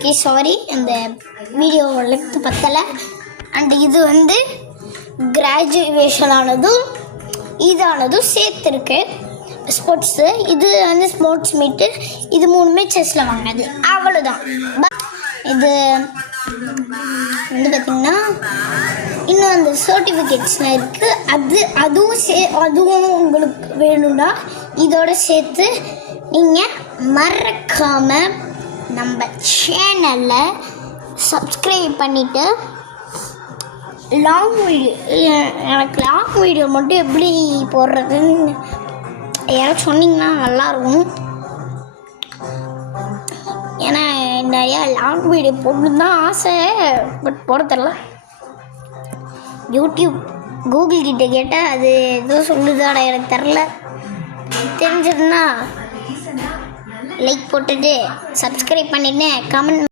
Okay sorry, அந்த video length பத்தலை. And இது வந்து கிராஜுவேஷன் ஆனதும் இதானதும் சேர்த்துருக்கு ஸ்போர்ட்ஸு. இது வந்து ஸ்போர்ட்ஸ் மீட்டு. இது 3மே செஸ்ஸில் வாங்கினது, அவ்வளோதான். இது வந்து பார்த்திங்கன்னா இன்னும் அந்த சர்டிஃபிகேட்ஸ்லாம் இருக்குது. அதுவும் உங்களுக்கு வேணும்னா இதோட சேர்த்து நீங்கள் மறக்காமல் நம்ம சேனலில் சப்ஸ்கிரைப் பண்ணிவிட்டு எனக்கு லாங் வீடியோ மட்டும் எப்படி போடுறதுன்னு யாரும் சொன்னிங்கன்னா நல்லாயிருக்கும். ஏன்னா நிறையா லாங் வீடியோ போடணுன்னு தான் ஆசை, பட் போட தெரில. யூடியூப் கூகுள் கிட்டே கேட்டால் அது எதுவும் சொல்லுதாட எனக்கு தெரில. தெரிஞ்சதுன்னா லைக் போட்டுட்டு சப்ஸ்கிரைப் பண்ணிவிட்டு கமெண்ட்